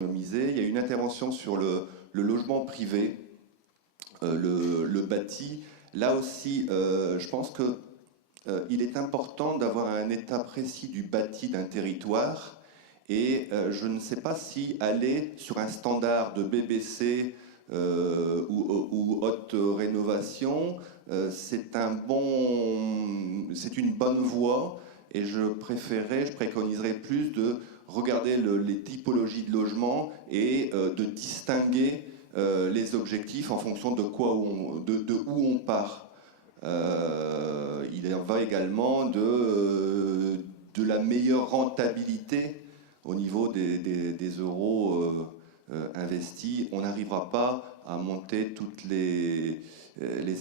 Il y a une intervention sur le logement privé, le bâti. Là aussi, je pense que il est important d'avoir un état précis du bâti d'un territoire et je ne sais pas si aller sur un standard de BBC ou haute rénovation, c'est une bonne voie et je préconiserais plus de regarder les typologies de logements et de distinguer les objectifs en fonction de où on part. Il en va également de la meilleure rentabilité au niveau des euros investis. On n'arrivera pas à monter toutes les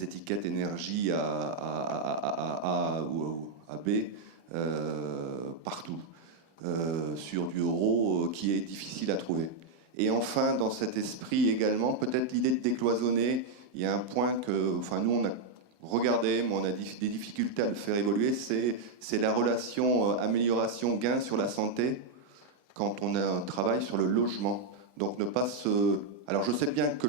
étiquettes énergie à A ou à B partout sur du euro qui est difficile à trouver. Et enfin, dans cet esprit également, peut-être l'idée de décloisonner. Il y a un point que, enfin, nous on a regardez, mais on a des difficultés à le faire évoluer, c'est la relation amélioration-gain sur la santé quand on a un travail sur le logement. Donc ne pas se... Alors je sais bien que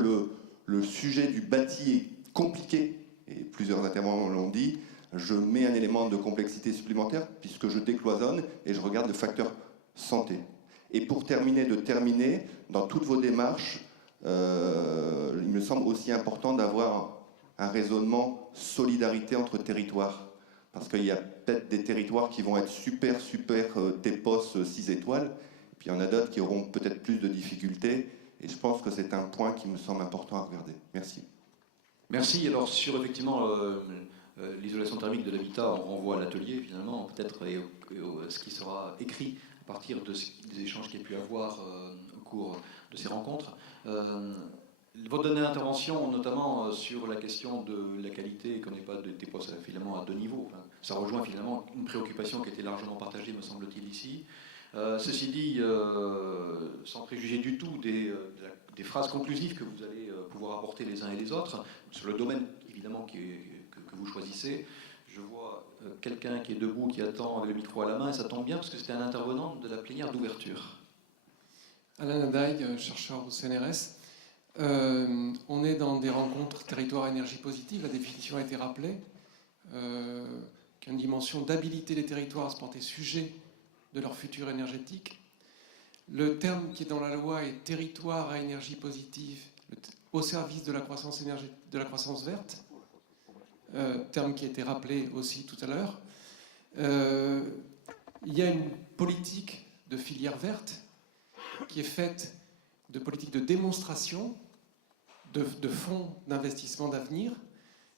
le sujet du bâti est compliqué, et plusieurs intervenants l'ont dit, je mets un élément de complexité supplémentaire puisque je décloisonne et je regarde le facteur santé. Et pour terminer, dans toutes vos démarches, il me semble aussi important d'avoir un raisonnement solidarité entre territoires. Parce qu'il y a peut-être des territoires qui vont être super TEPOS 6 étoiles, puis il y en a d'autres qui auront peut-être plus de difficultés, et je pense que c'est un point qui me semble important à regarder. Merci. Merci. Alors sur effectivement l'isolation thermique de l'habitat, on renvoie à l'atelier finalement, peut-être, et ce qui sera écrit à partir des échanges qu'il y a pu avoir au cours de ces rencontres. Votre dernière intervention, notamment sur la question de la qualité, qu'on n'ait pas de TEPOS finalement à deux niveaux, enfin, ça rejoint finalement une préoccupation qui a été largement partagée, me semble-t-il, ici. Ceci dit, sans préjuger du tout des phrases conclusives que vous allez pouvoir apporter les uns et les autres, sur le domaine évidemment que vous choisissez, je vois quelqu'un qui est debout, qui attend avec le micro à la main, et ça tombe bien parce que c'était un intervenant de la plénière d'ouverture. Alain Nadaille, chercheur au CNRS. On est dans des rencontres territoire énergie positive, la définition a été rappelée, qui a une dimension d'habiliter les territoires à se porter sujet de leur futur énergétique. Le terme qui est dans la loi est territoire à énergie positive au service de la croissance verte, terme qui a été rappelé aussi tout à l'heure. Il y a une politique de filière verte qui est faite de politique de démonstration, de fonds d'investissement d'avenir,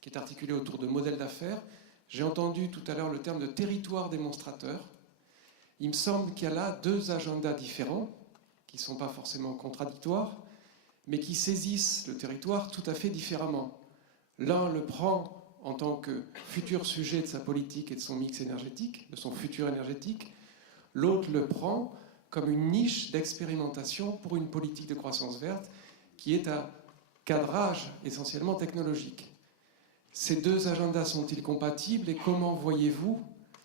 qui est articulé autour de modèles d'affaires. J'ai entendu tout à l'heure le terme de territoire démonstrateur. Il me semble qu'il y a là deux agendas différents, qui ne sont pas forcément contradictoires, mais qui saisissent le territoire tout à fait différemment. L'un le prend en tant que futur sujet de sa politique et de son mix énergétique, de son futur énergétique. L'autre le prend comme une niche d'expérimentation pour une politique de croissance verte qui est à cadrage essentiellement technologique. Ces deux agendas sont-ils compatibles et comment voyez-vous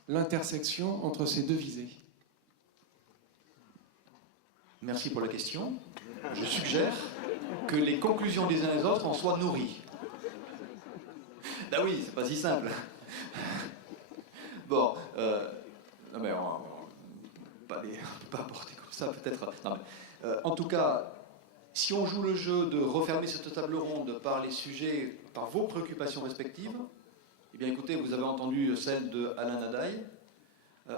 l'intersection entre ces deux visées ? Merci pour la question. Je suggère que les conclusions des uns et des autres en soient nourries. Ben oui, c'est pas si simple. Bon, non mais on peut pas apporter comme ça, peut-être. En tout cas, si on joue le jeu de refermer cette table ronde par les sujets, par vos préoccupations respectives, eh bien écoutez, vous avez entendu celle de Alain Nadaille.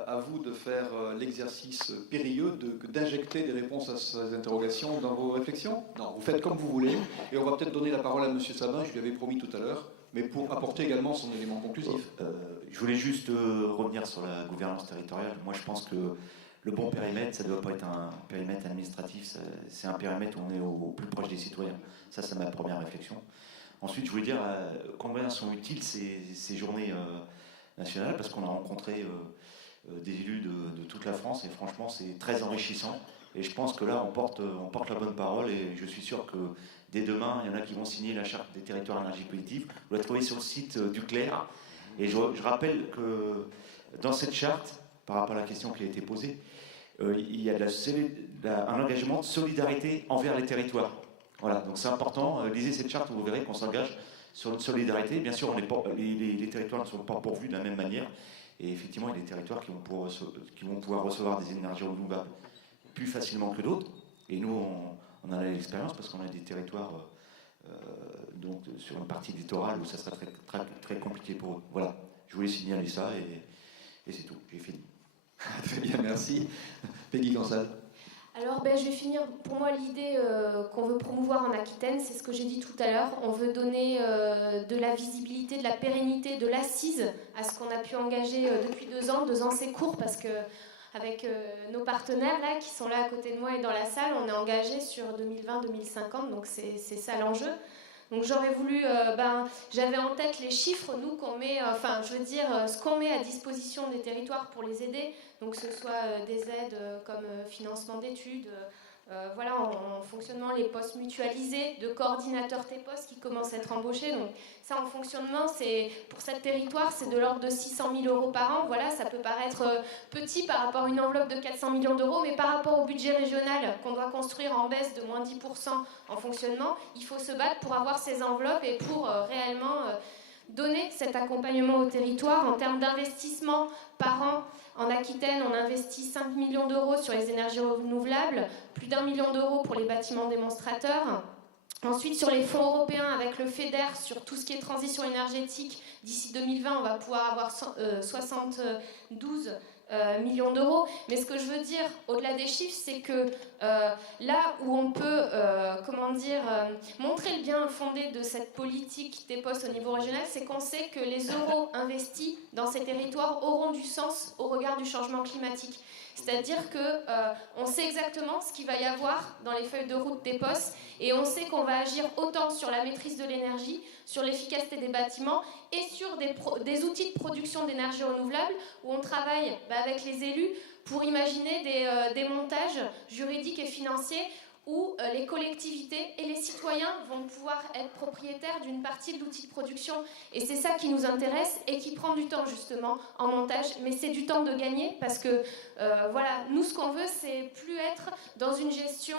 À vous de faire l'exercice périlleux d'injecter des réponses à ces interrogations dans vos réflexions. Non, vous faites comme vous voulez, et on va peut-être donner la parole à M. Sabin, je lui avais promis tout à l'heure, mais pour apporter également son élément conclusif. Je voulais juste revenir sur la gouvernance territoriale. Moi, je pense que le bon périmètre, ça ne doit pas être un périmètre administratif, c'est un périmètre où on est au plus proche des citoyens. Ça, c'est ma première réflexion. Ensuite, je voulais dire combien sont utiles ces journées nationales, parce qu'on a rencontré des élus de toute la France, et franchement, c'est très enrichissant. Et je pense que là, on porte la bonne parole, et je suis sûr que dès demain, il y en a qui vont signer la charte des territoires énergie positive. Vous la trouvez sur le site du Clair. Et je rappelle que dans cette charte, par rapport à la question qui a été posée, il y a de un engagement de solidarité envers les territoires. Voilà, donc c'est important. Lisez cette charte, vous verrez qu'on s'engage sur une solidarité. Bien sûr, les territoires ne sont pas pourvus de la même manière. Et effectivement, il y a des territoires qui vont pouvoir recevoir des énergies renouvelables plus facilement que d'autres. Et nous, on en a l'expérience parce qu'on a des territoires donc, sur une partie littorale où ça serait très, très, très compliqué pour eux. Voilà, je voulais signaler ça et c'est tout, j'ai fini. Très bien, merci. Peggy Cansal. Alors, je vais finir. Pour moi, l'idée qu'on veut promouvoir en Aquitaine, c'est ce que j'ai dit tout à l'heure. On veut donner de la visibilité, de la pérennité, de l'assise à ce qu'on a pu engager depuis 2 ans. 2 ans, c'est court parce que avec nos partenaires là, qui sont là à côté de moi et dans la salle, on est engagé sur 2020-2050, donc c'est ça l'enjeu. Donc j'aurais voulu, j'avais en tête les chiffres, nous, qu'on met, ce qu'on met à disposition des territoires pour les aider, donc que ce soit des aides comme financement d'études, en fonctionnement, les postes mutualisés, de coordinateurs TEPOS qui commencent à être embauchés. Donc ça, en fonctionnement, pour cette territoire, c'est de l'ordre de 600 000 € par an. Voilà, ça peut paraître petit par rapport à une enveloppe de 400 millions d'euros, mais par rapport au budget régional qu'on doit construire en baisse de moins 10% en fonctionnement, il faut se battre pour avoir ces enveloppes et pour réellement donner cet accompagnement au territoire en termes d'investissement par an. En Aquitaine, on investit 5 millions d'euros sur les énergies renouvelables, plus d'1 million d'euros pour les bâtiments démonstrateurs. Ensuite, sur les fonds européens, avec le FEDER, sur tout ce qui est transition énergétique, d'ici 2020, on va pouvoir avoir 72 millions d'euros. Mais ce que je veux dire, au-delà des chiffres, c'est que là où on peut montrer le bien fondé de cette politique des postes au niveau régional, c'est qu'on sait que les euros investis dans ces territoires auront du sens au regard du changement climatique. C'est-à-dire qu'on sait exactement ce qu'il va y avoir dans les feuilles de route des postes et on sait qu'on va agir autant sur la maîtrise de l'énergie, sur l'efficacité des bâtiments et sur des outils de production d'énergie renouvelable où on travaille avec les élus pour imaginer des montages juridiques et financiers où les collectivités et les citoyens vont pouvoir être propriétaires d'une partie de l'outil de production. Et c'est ça qui nous intéresse et qui prend du temps justement en montage. Mais c'est du temps de gagner parce que nous ce qu'on veut c'est plus être dans une gestion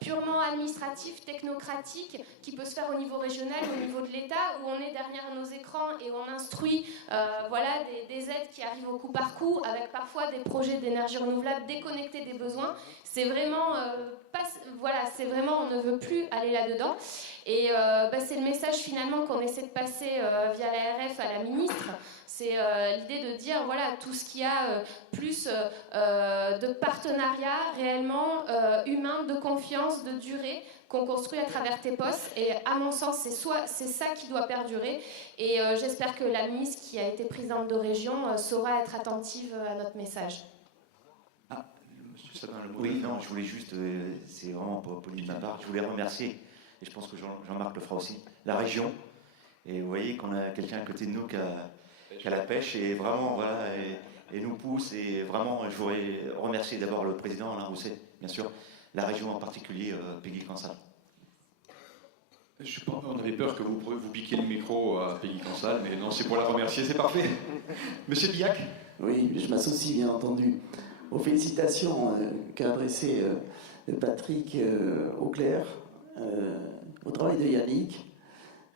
purement administrative, technocratique qui peut se faire au niveau régional, au niveau de l'État où on est derrière nos écrans et on instruit des aides qui arrivent au coup par coup avec parfois des projets d'énergie renouvelable déconnectés des besoins. C'est vraiment on ne veut plus aller là-dedans. Et c'est le message finalement qu'on essaie de passer via l'ARF à la ministre. C'est l'idée de dire, tout ce qu'il y a plus de partenariat réellement humain, de confiance, de durée, qu'on construit à travers TEPOS. Et à mon sens, c'est ça qui doit perdurer. Et j'espère que la ministre qui a été présidente de région saura être attentive à notre message. Oui, non, je voulais juste, c'est vraiment pas poli de ma part, je voulais remercier, et je pense que Jean-Marc le fera aussi, la région. Et vous voyez qu'on a quelqu'un à côté de nous qui a la pêche, et vraiment, et nous pousse. Et vraiment, je voudrais remercier d'abord le président Alain Rousset, bien sûr, la région en particulier, Peggy Cansal. On avait peur que vous piquiez le micro à Peggy Cansal, mais non, c'est pour la remercier, c'est parfait. Monsieur Billac. Oui, je m'associe bien entendu aux félicitations qu'a adressées Patrick Auclair au travail de Yannick.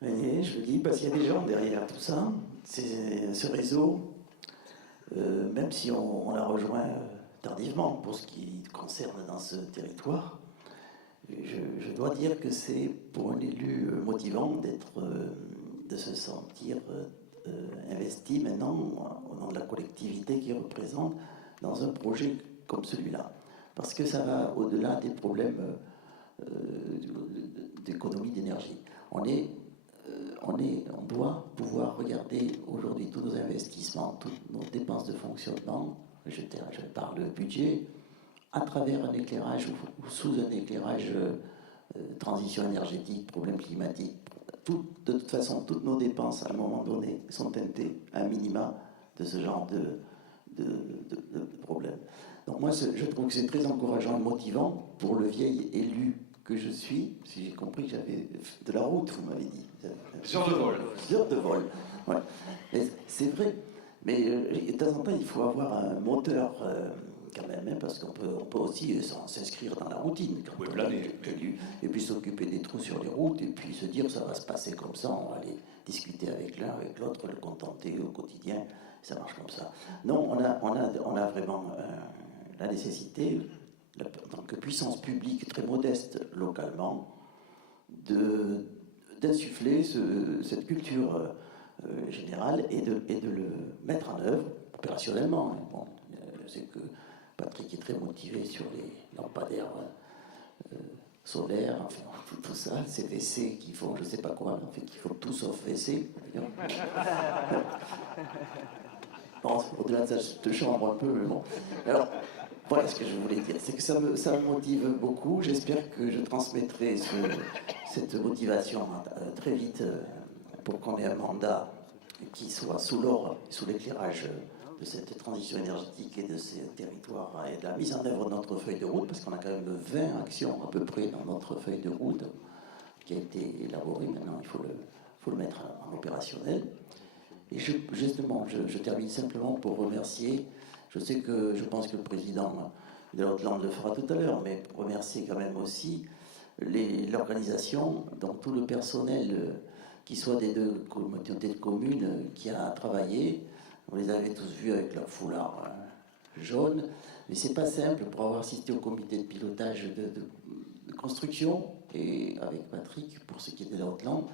Et je me dis, parce qu'il y a des gens derrière tout ça, ce réseau, même si on l'a rejoint tardivement pour ce qui concerne dans ce territoire, je dois dire que c'est pour un élu motivant de se sentir investi maintenant au nom de la collectivité qu'il représente dans un projet comme celui-là. Parce que ça va au-delà des problèmes d'économie d'énergie. On doit pouvoir regarder aujourd'hui tous nos investissements, toutes nos dépenses de fonctionnement, je parle de budget, à travers un éclairage ou sous un éclairage transition énergétique, problème climatique. De toute façon, toutes nos dépenses, à un moment donné, sont teintées à un minima de ce genre de problème. Donc moi, je trouve que c'est très encourageant et motivant pour le vieil élu que je suis, si j'ai compris que j'avais de la route, vous m'avez dit. Heures de vol. Heures de vol, ouais. Mais c'est vrai. Mais de temps en temps, il faut avoir un moteur quand même, hein, parce qu'on peut aussi s'inscrire dans la routine quand on est élu, et puis s'occuper des trous sur les routes, et puis se dire ça va se passer comme ça, on va aller discuter avec l'un, avec l'autre, le contenter au quotidien, ça marche comme ça. Non, on a vraiment la nécessité, en tant que puissance publique très modeste localement, d'insuffler cette culture générale et de le mettre en œuvre opérationnellement. Bon, je sais que Patrick est très motivé sur les lampadaires solaires, enfin, tout ça, ces WC qui font je ne sais pas quoi, en fait, qui font tout sauf WC. Bon, au-delà de ça, je te chambre un peu, mais bon. Alors, voilà ce que je voulais dire, c'est que ça me motive beaucoup. J'espère que je transmettrai cette motivation très vite pour qu'on ait un mandat qui soit sous l'or, sous l'éclairage de cette transition énergétique et de ces territoires et de la mise en œuvre de notre feuille de route, parce qu'on a quand même 20 actions à peu près dans notre feuille de route qui a été élaborée. Maintenant, il faut le mettre en opérationnel. Et justement, je termine simplement pour remercier. Je pense que le président de Haute-Lande le fera tout à l'heure, mais pour remercier quand même aussi l'organisation, donc tout le personnel qui soit des deux communautés de communes qui a travaillé. On les avait tous vus avec leur foulard jaune, mais c'est pas simple pour avoir assisté au comité de pilotage de construction et avec Patrick pour ce qui était de la Haute-Lande.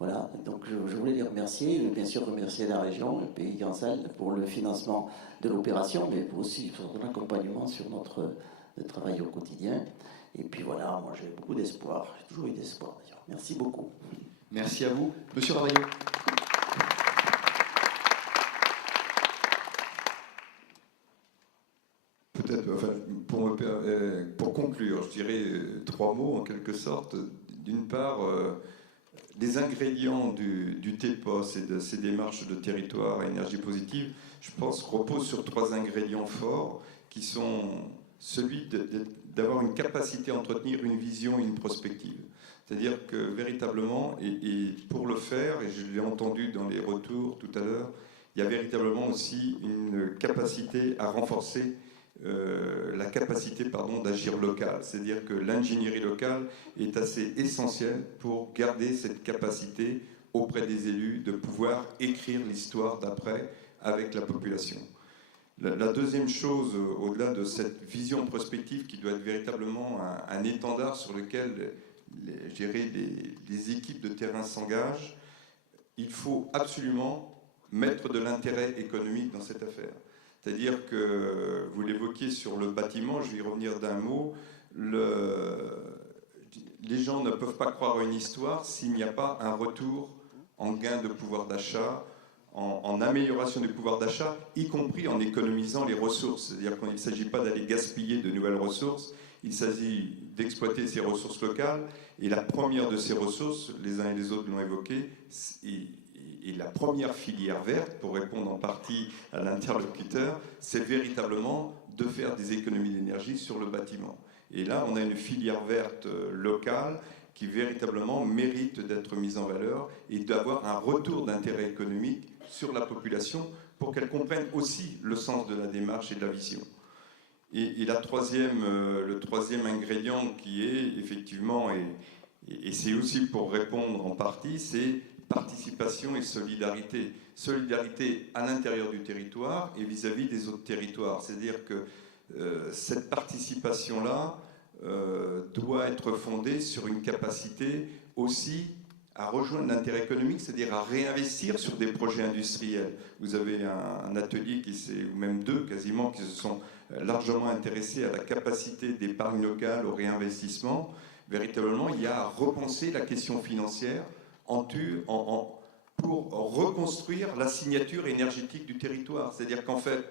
Voilà, donc je voulais les remercier, bien sûr remercier la région, le pays Gansal pour le financement de l'opération, mais aussi pour son accompagnement sur notre travail au quotidien. Et puis voilà, moi j'ai beaucoup d'espoir, j'ai toujours eu d'espoir d'ailleurs. Merci beaucoup. Merci à vous. Monsieur Ravaillot. Peut-être, enfin, pour conclure, je dirais 3 mots en quelque sorte. D'une part, les ingrédients du TEPOS et de ces démarches de territoire à énergie positive, je pense, reposent sur 3 ingrédients forts qui sont celui d'avoir une capacité à entretenir une vision et une prospective. C'est-à-dire que véritablement, et pour le faire, et je l'ai entendu dans les retours tout à l'heure, il y a véritablement aussi une capacité à renforcer la capacité d'agir local. C'est-à-dire que l'ingénierie locale est assez essentielle pour garder cette capacité auprès des élus de pouvoir écrire l'histoire d'après avec la population. La deuxième chose, au-delà de cette vision prospective qui doit être véritablement un étendard sur lequel les équipes de terrain s'engagent, il faut absolument mettre de l'intérêt économique dans cette affaire. C'est-à-dire que, vous l'évoquiez sur le bâtiment, je vais y revenir d'un mot, les gens ne peuvent pas croire à une histoire s'il n'y a pas un retour en gain de pouvoir d'achat, en amélioration du pouvoir d'achat, y compris en économisant les ressources. C'est-à-dire qu'il ne s'agit pas d'aller gaspiller de nouvelles ressources, il s'agit d'exploiter ces ressources locales. Et la première de ces ressources, les uns et les autres l'ont évoqué, et la première filière verte, pour répondre en partie à l'interlocuteur, c'est véritablement de faire des économies d'énergie sur le bâtiment. Et là, on a une filière verte locale qui véritablement mérite d'être mise en valeur et d'avoir un retour d'intérêt économique sur la population pour qu'elle comprenne aussi le sens de la démarche et de la vision. Et le troisième ingrédient qui est effectivement, et c'est aussi pour répondre en partie, c'est participation et solidarité. Solidarité à l'intérieur du territoire et vis-à-vis des autres territoires. C'est-à-dire que cette participation-là doit être fondée sur une capacité aussi à rejoindre l'intérêt économique, c'est-à-dire à réinvestir sur des projets industriels. Vous avez un atelier, ou même 2 quasiment, qui se sont largement intéressés à la capacité d'épargne locale, au réinvestissement. Véritablement, il y a à repenser la question financière pour reconstruire la signature énergétique du territoire. C'est-à-dire qu'en fait,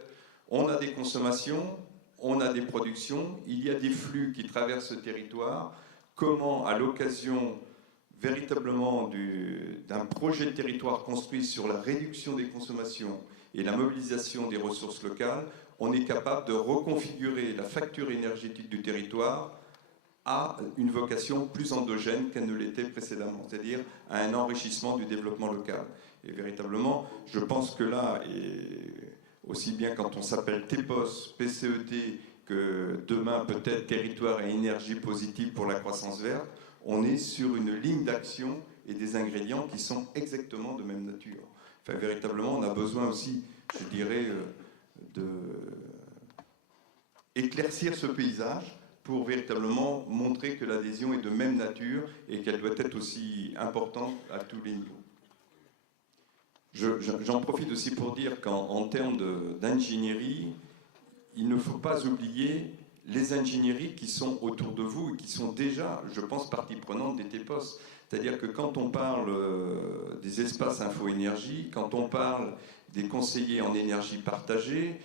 on a des consommations, on a des productions, il y a des flux qui traversent ce territoire. Comment, à l'occasion véritablement d'un projet de territoire construit sur la réduction des consommations et la mobilisation des ressources locales, on est capable de reconfigurer la facture énergétique du territoire à une vocation plus endogène qu'elle ne l'était précédemment, c'est-à-dire à un enrichissement du développement local. Et véritablement, je pense que là, et aussi bien quand on s'appelle TEPOS, PCET que demain, peut-être, territoire et énergie positive pour la croissance verte, on est sur une ligne d'action et des ingrédients qui sont exactement de même nature. Enfin, véritablement, on a besoin aussi, je dirais, d'éclaircir ce paysage pour véritablement montrer que l'adhésion est de même nature et qu'elle doit être aussi importante à tous les niveaux. J'en profite aussi pour dire qu'en termes d'ingénierie, il ne faut pas oublier les ingénieries qui sont autour de vous et qui sont déjà, je pense, partie prenante des TEPOS. C'est-à-dire que quand on parle des espaces info-énergie, quand on parle des conseillers en énergie partagée,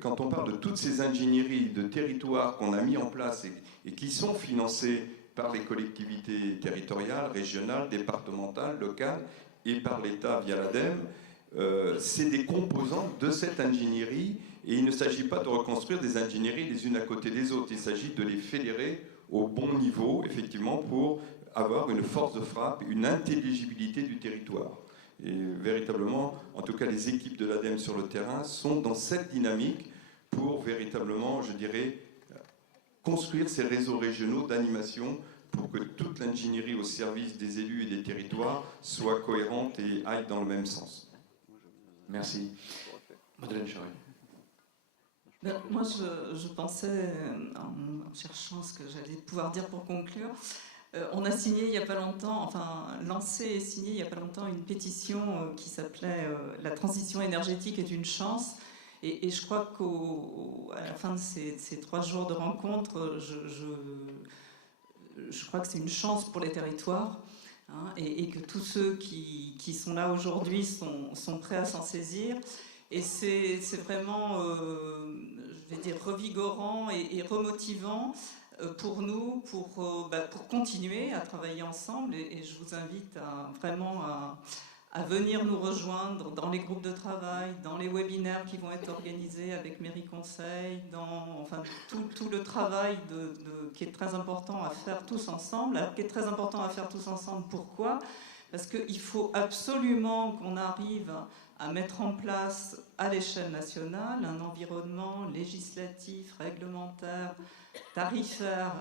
quand on parle de toutes ces ingénieries de territoire qu'on a mis en place et qui sont financées par les collectivités territoriales, régionales, départementales, locales et par l'État via l'ADEME, c'est des composantes de cette ingénierie et il ne s'agit pas de reconstruire des ingénieries les unes à côté des autres, il s'agit de les fédérer au bon niveau, effectivement, pour avoir une force de frappe, une intelligibilité du territoire. Et véritablement, en tout cas, les équipes de l'ADEME sur le terrain sont dans cette dynamique pour véritablement, je dirais, construire ces réseaux régionaux d'animation pour que toute l'ingénierie au service des élus et des territoires soit cohérente et aille dans le même sens. Merci. Madeleine Charest. Moi, je pensais, en cherchant ce que j'allais pouvoir dire pour conclure, on a signé il n'y a pas longtemps, enfin lancé et signé il n'y a pas longtemps une pétition qui s'appelait « La transition énergétique est une chance ». Et je crois qu'à la fin de ces 3 jours de rencontre, je crois que c'est une chance pour les territoires, hein, et que tous ceux qui sont là aujourd'hui sont prêts à s'en saisir. Et c'est vraiment, je vais dire, revigorant et remotivant pour nous, pour continuer à travailler ensemble. Et je vous invite vraiment à venir nous rejoindre dans les groupes de travail, dans les webinaires qui vont être organisés avec Mairie Conseil, enfin tout le travail qui est très important à faire tous ensemble. Alors, qui est très important à faire tous ensemble, pourquoi ? Parce qu'il faut absolument qu'on arrive à mettre en place à l'échelle nationale un environnement législatif, réglementaire, tarifaire,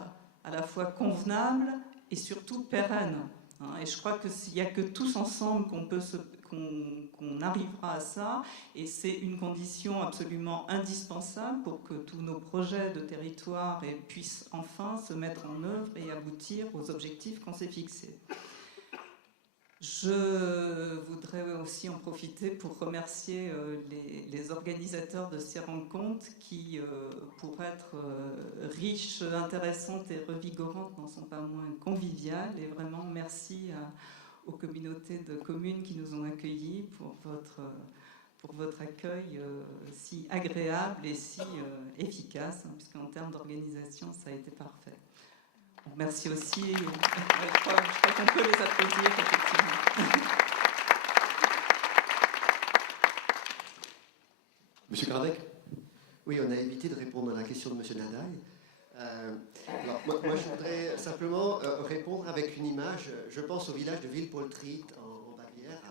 à la fois convenable et surtout pérenne. Et je crois qu'il n'y a que tous ensemble qu'on arrivera à ça, et c'est une condition absolument indispensable pour que tous nos projets de territoire puissent enfin se mettre en œuvre et aboutir aux objectifs qu'on s'est fixés. Je voudrais aussi en profiter pour remercier les organisateurs de ces rencontres qui, pour être riches, intéressantes et revigorantes, n'en sont pas moins conviviales. Et vraiment, merci aux communautés de communes qui nous ont accueillis pour votre accueil si agréable et si efficace, hein, puisqu'en termes d'organisation, ça a été parfait. Merci aussi. Je crois qu'on peut les applaudir, effectivement. Monsieur Kardec. Oui, on a évité de répondre à la question de Monsieur Nadaï. Alors, moi, je voudrais simplement répondre avec une image. Je pense au village de Villepoldrit, en Bavière.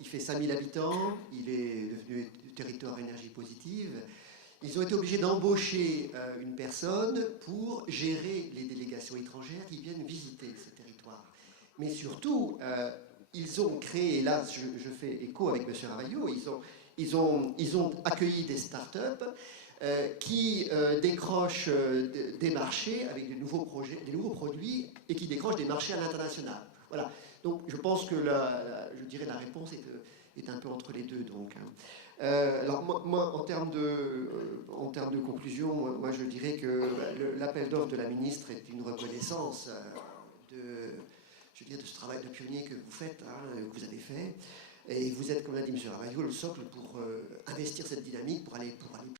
Il fait 5000 habitants. Il est devenu territoire énergie positive. Ils ont été obligés d'embaucher une personne pour gérer les délégations étrangères qui viennent visiter ce territoire. Mais surtout, ils ont créé, et là je fais écho avec M. Ravaillot, ils ont accueilli des start-up qui décrochent des marchés avec des nouveaux projets, des nouveaux produits, et qui décrochent des marchés à l'international. Voilà. Donc je pense que je dirais la réponse est un peu entre les deux. Donc, hein. Alors moi, en termes de conclusion, moi je dirais que l'appel d'offres de la ministre est une reconnaissance de ce travail de pionnier que vous faites, hein, que vous avez fait. Et vous êtes, comme l'a dit M. Ravaillot, le socle pour investir cette dynamique, pour aller